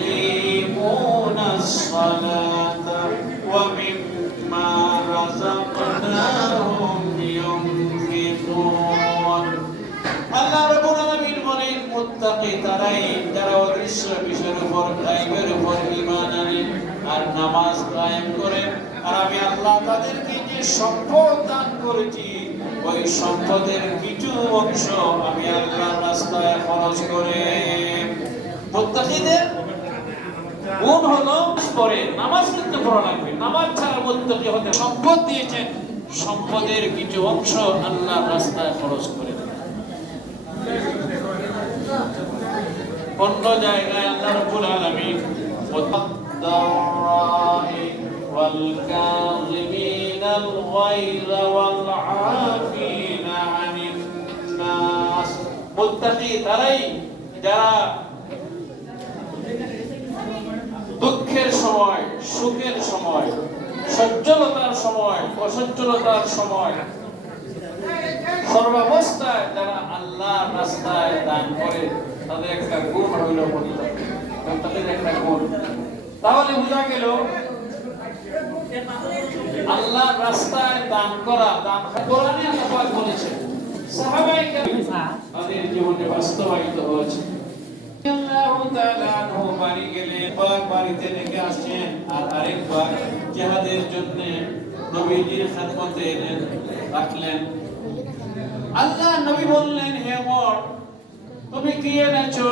ويقيمون الصلاة ومما رزقناهم ينفقون আল্লাহ রাব্বুল আলামিন বলেন মুত্তাকি তারাই যারা অদৃশ্য বিষয়ের উপর গায়বের উপর ঈমান আনে আর নামাজ কায়েম করে আর আমি আল্লাহ তাদেরকে যে সম্পদ দান করেছি ওই সম্পদের কিছু অংশ আমি আল্লাহর রাস্তায় খরচ করে মুত্তাকিদের গুণ হলো পরে নামাজ কিন্তু পড়া লাগবে নামাজ ছাড়া মুত্তাকি হতে সম্পদ দিয়েছেন সম্পদের কিছু অংশ আল্লাহর রাস্তায় খরচ করে অন্য জায়গায় আল্লাহ রাব্বুল আলামিন ওয়াদ-দারাই ওয়াল কাযিমিনাল গায়যা ওয়াল আফিনা আনিন নাস মুত্তাকি তারাই যারা দুঃখের সময় সুখের সময় সচ্ছলতার সময় অসচ্ছলতার সময় সর্বাবস্থায় যারা আল্লাহর রাস্তায় দান করে তাদের একটা গুণ হইল তাদের একটা গুণ তাহলে বোঝা গেল আল্লাহর রাস্তায় দান করা দান কোরআনে আল্লাহ বলেছেন সাহাবায়ে কেরাম তাদের জীবনে বাস্তবায়িত হয়েছে আল্লাহু তাআলা আনহু বাড়ি গেলে বাড়িতে রেখে আসছেন আর আরেকবার জিহাদের জন্য নবীজির খেদমতে রাখলেন আল্লাহ নবী বললেন হে ওমর তুমি কি এনেছো